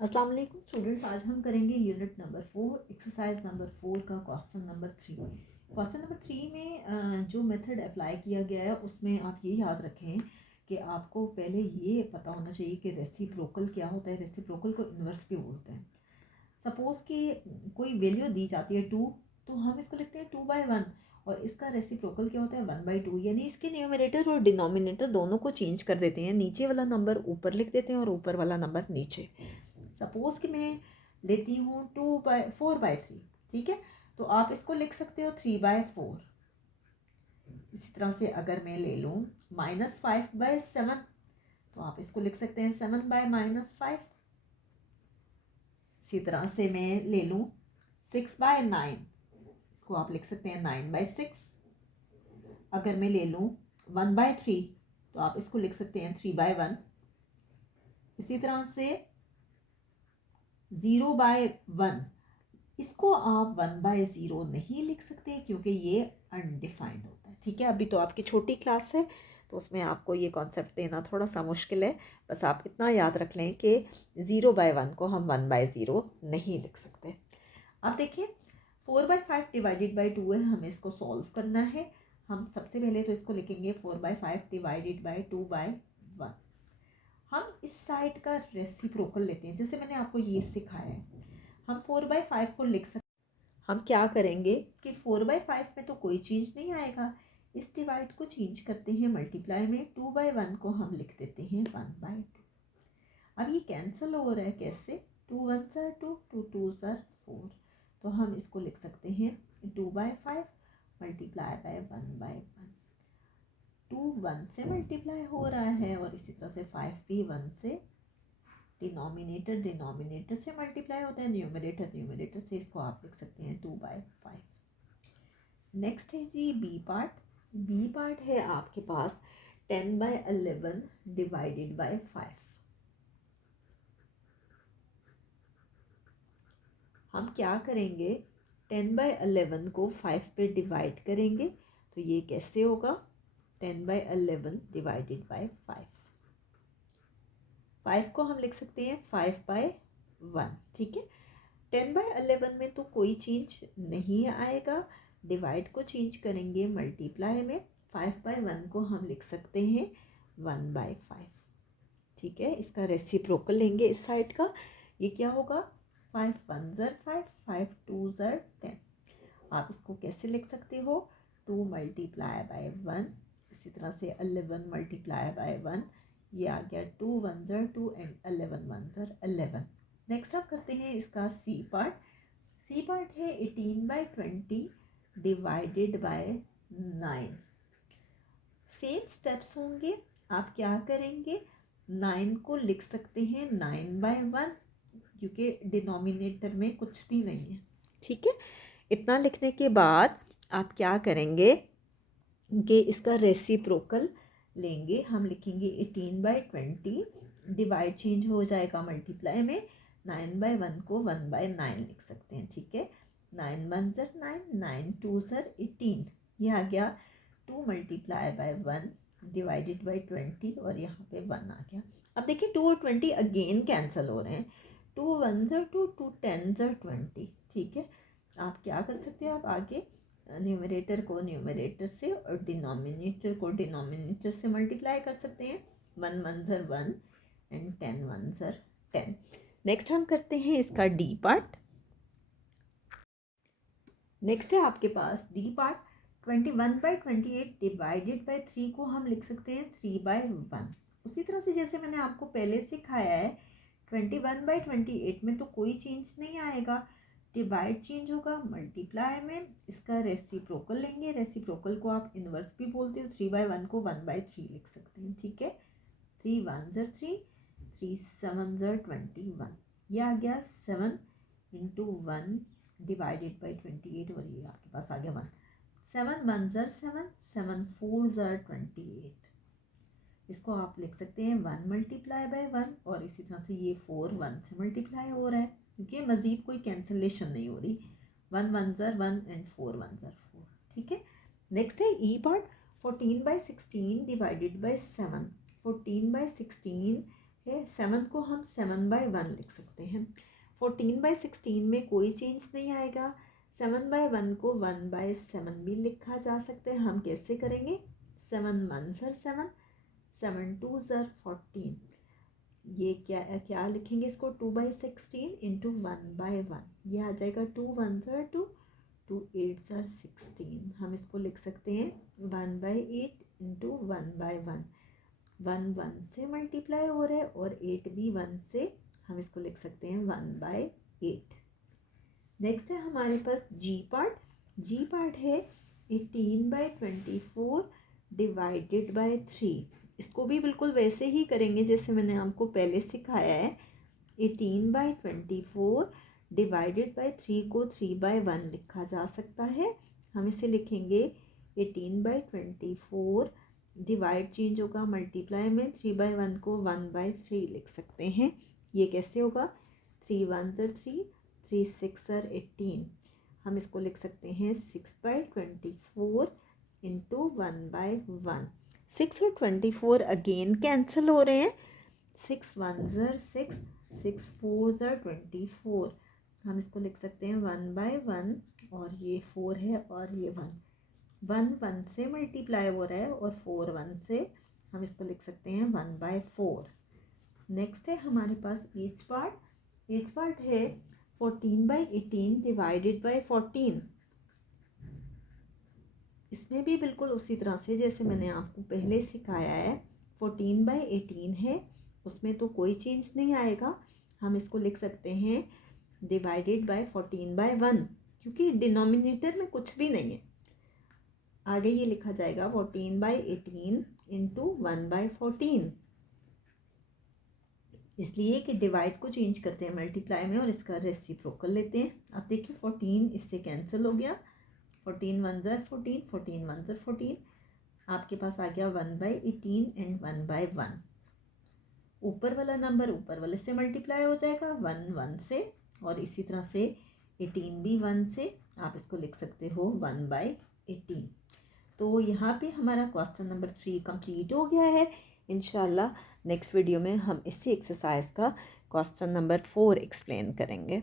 अस्सलाम वालेकुम स्टूडेंट्स, आज हम करेंगे यूनिट नंबर 4 एक्सरसाइज नंबर 4 का क्वेश्चन नंबर 3। क्वेश्चन नंबर 3 में जो मेथड अप्लाई किया गया है उसमें आप ये याद रखें कि आपको पहले ये पता होना चाहिए कि रेसिप्रोकल क्या होता है। रेसिप्रोकल को इन्वर्स भी बोलते हैं। सपोज़ कि कोई वैल्यू दी जाती है 2, तो हम इसको लिखते हैं 2/1 और इसका रेसिप्रोकल क्या होता है 1/2, यानी इसके न्यूमरेटर और डिनोमिनेटर दोनों को चेंज कर देते हैं। नीचे वाला नंबर ऊपर लिख देते हैं और ऊपर वाला नंबर नीचे। सपोज़ कि मैं लेती हूँ 4/3, ठीक है, तो आप इसको लिख सकते हो 3/4। इसी तरह से अगर मैं ले लूँ -5/7, तो आप इसको लिख सकते हैं 7/-5। इसी तरह से मैं ले लूँ 6/9, इसको आप लिख सकते हैं 9/6। अगर मैं ले लूँ 1/3, तो आप इसको लिख सकते हैं 3/1। इसी तरह से 0/1, इसको आप 1/0 नहीं लिख सकते क्योंकि ये अनडिफाइंड होता है। ठीक है, अभी तो आपकी छोटी क्लास है तो उसमें आपको ये कॉन्सेप्ट देना थोड़ा सा मुश्किल है। बस आप इतना याद रख लें कि 0/1 को हम 1/0 नहीं लिख सकते। अब देखिए 4/5 डिवाइडेड बाई 2 है, हमें इसको सॉल्व करना है। हम सबसे पहले तो इसको लिखेंगे 4/5 डिवाइडेड बाई 2/1। हम इस साइड का रेसिप्रोकल लेते हैं, जैसे मैंने आपको ये सिखाया है। हम 4/5 को लिख सकते हैं। हम क्या करेंगे कि 4/5 में तो कोई चेंज नहीं आएगा, इस डिवाइड को चेंज करते हैं मल्टीप्लाई में। 2/1 को हम लिख देते हैं 1/2। अब ये कैंसिल हो रहा है कैसे, 2 1 ज़र 2, 2 2 ज़र 4, तो हम इसको लिख सकते हैं 2/5 मल्टीप्लाई बाय 1/1। 2 1 से मल्टीप्लाई हो रहा है और इसी तरह से 5 भी 1 से, डिनोमिनेटर से मल्टीप्लाई होता है, न्यूमरेटर से, इसको आप लिख सकते हैं 2/5। नेक्स्ट है G B part. B part है आपके पास 10/11 डिवाइडेड बाय 5। हम क्या करेंगे, 10/11 को 5 पे डिवाइड करेंगे, तो ये कैसे होगा 10/11 डिवाइडेड बाय 5। 5 को हम लिख सकते हैं 5/1। ठीक है, 10/11 में तो कोई चेंज नहीं आएगा, डिवाइड को चेंज करेंगे मल्टीप्लाई में। 5/1 को हम लिख सकते हैं 1/5। ठीक है, इसका रेसिप्रोकल लेंगे इस साइड का, ये क्या होगा 5 1 ज़र 5, 5 2 ज़र 10। आप इसको कैसे लिख सकते हो, 2 मल्टीप्लाई बाय 1, इसी तरह से 11 मल्टीप्लाई बाय 1, ये आ गया 2 1 ज़र 2 एंड 11 1 ज़र 11। नेक्स्ट आप करते हैं इसका सी पार्ट। सी पार्ट है 18/20 डिवाइडेड बाय 9। सेम स्टेप्स होंगे। आप क्या करेंगे, 9 को लिख सकते हैं 9/1 क्योंकि डिनोमिनेटर में कुछ भी नहीं है। ठीक है, इतना लिखने के बाद आप क्या करेंगे कि इसका रेसिप्रोकल लेंगे। हम लिखेंगे 18/20, डिवाइड चेंज हो जाएगा मल्टीप्लाई में। 9/1 को 1/9 लिख सकते हैं। ठीक है, 9 1 ज़र 9, 9 2 ज़र 18, ये आ गया 2 मल्टीप्लाई बाय 1 डिवाइडेड बाय 20 और यहाँ पे 1 आ गया। अब देखिए 2 और 20 अगेन कैंसिल हो रहे हैं। 2 1 ज़र 2, 2 10 ज़र 20। ठीक है, आप क्या कर सकते हो, आप आगे न्यूमरेटर को न्यूमरेटर से और डिनोमिनेटर को डिनोमिनेटर से मल्टीप्लाई कर सकते हैं। 1 1 ज़र 1 एंड 10 1 ज़र 10। नेक्स्ट हम करते हैं इसका डी पार्ट। नेक्स्ट है आपके पास डी पार्ट। 21/28 डिवाइडेड बाय 3 को हम लिख सकते हैं 3/1। उसी तरह से जैसे मैंने आपको पहले सिखाया है, 21/28 में तो कोई चेंज नहीं आएगा, डिवाइड चेंज होगा मल्टीप्लाई में। इसका रेसिप्रोकल लेंगे, रेसिप्रोकल को आप इन्वर्स भी बोलते हो। 3/1 को 1/3 लिख सकते हैं। ठीक है, 3 1 ज़र 3, 3 7 ज़र 21, ये आ गया 7 इंटू 1 डिवाइडेड बाई 28 और ये आपके पास आ गया 1। 7 1 ज़र 7, 7 4 ज़र 28। इसको आप लिख सकते हैं 1 मल्टीप्लाई बाय 1 और इसी तरह से ये 4 1 से मल्टीप्लाई हो रहा है क्योंकि मज़ीद कोई कैंसिलेशन नहीं हो रही। 1 1 ज़र 1 एंड 4 1 ज़र 4। ठीक है, नेक्स्ट है ई पार्ट। 14/16 divided by 7। 14/16 है। 7 को हम 7/1 लिख सकते हैं। 14/16 में कोई चेंज नहीं आएगा। 7/1 को 1/7 भी लिखा जा सकता है। हम कैसे करेंगे? 7 1s are 7, 7 2s are 14। ये क्या क्या लिखेंगे इसको? 2/16 इंटू 1/1। ये आ जाएगा 2 1s are 2, 2 8s are 16। हम इसको लिख सकते हैं 1/8 इंटू 1/1। 1 1 से मल्टीप्लाई हो रहा है और 8 भी 1 से, हम इसको लिख सकते हैं 1/8। नेक्स्ट है हमारे पास जी पार्ट। जी पार्ट है 18/24 डिवाइडेड बाय 3। इसको भी बिल्कुल वैसे ही करेंगे जैसे मैंने आपको पहले सिखाया है। 18/24 डिवाइडेड बाय 3 को 3/1 लिखा जा सकता है। हम इसे लिखेंगे 18/24 डिवाइड चेंज होगा मल्टीप्लाई में, 3/1 को 1/3 लिख सकते हैं। ये कैसे होगा? 3 1s are 3, 3 6s are 18। हम इसको लिख सकते हैं 6/24 इंटू 1/1। 6 और 24 अगेन कैंसिल हो रहे हैं। 6 1s are 6, 6 4s are 24। हम इसको लिख सकते हैं 1/1 और ये 4 है और ये 1। 1 1 से मल्टीप्लाई हो रहा है और 4 1 से, हम इसको लिख सकते हैं 1/4। नेक्स्ट है हमारे पास एच पार्ट। एच पार्ट है 14/18 डिवाइडेड बाय 14। इसमें भी बिल्कुल उसी तरह से जैसे मैंने आपको पहले सिखाया है। 14/18 है, उसमें तो कोई चेंज नहीं आएगा। हम इसको लिख सकते हैं डिवाइडेड बाय 14/1, क्योंकि डिनोमिनेटर में कुछ भी नहीं है। आगे ये लिखा जाएगा 14/18 इंटू 1/14, इसलिए कि डिवाइड को चेंज करते हैं मल्टीप्लाई में और इसका रेसिप्रोकल लेते हैं। अब देखिए 14 इससे कैंसिल हो गया। 14 1s are 14, 14 1s are 14। आपके पास आ गया 1/18 एंड 1/1। ऊपर वाला नंबर ऊपर वाले से मल्टीप्लाई हो जाएगा 1 1 से, और इसी तरह से 18 भी 1 से। आप इसको लिख सकते हो 1/18। तो यहाँ पे हमारा क्वेश्चन नंबर 3 कंप्लीट हो गया है। इंशाल्लाह नेक्स्ट वीडियो में हम इसी एक्सरसाइज का क्वेश्चन नंबर 4 एक्सप्लेन करेंगे।